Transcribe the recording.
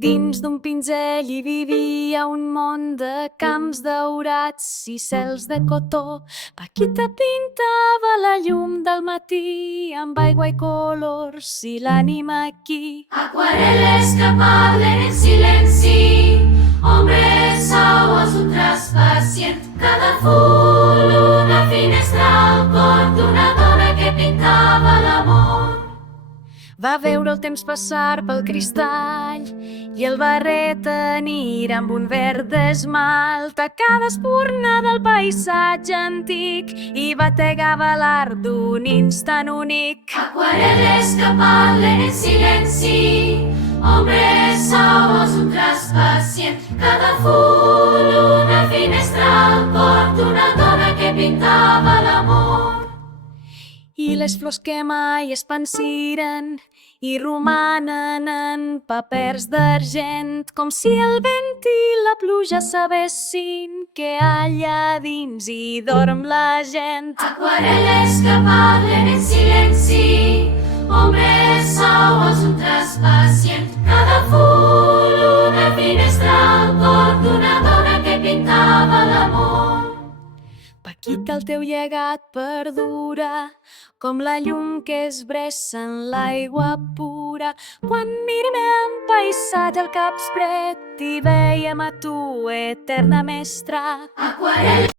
Dins d'un pinzell hi vivia un món de camps daurats i cels de cotó. Paquita pintava la llum del matí amb aigua i colors i l'ànima aquí. Acuareles que parlen en silenci, ombres saues, un traç pacient. Cada full una finestra al cor d'una dona que pintava l'amor. Va veure el temps passar pel cristall i el va retenir amb un verd d'esmalt a cada espurna del paisatge antic i bategava l'art d'un instant únic. Acuareles que parlen en silenci, ombres saues, un traç pacient. Cada full una finestra al cor d'una dona que pintava l'amor. I les flors que mai es pensiren i romanen en papers d'argent, com si el vent i la pluja sabessin que allà dins hi dorm la gent. Acuareles que parlen en silenci, ombres saues, un traç pacient. Cada full una finestra al cor d'una dona que pintava l'amor. Paquita, el teu llegat perdura com la llum que es bressa en l'aigua pura. Quan mirem en paisatge al capspret i veiem a tu, eterna mestra. Acuareles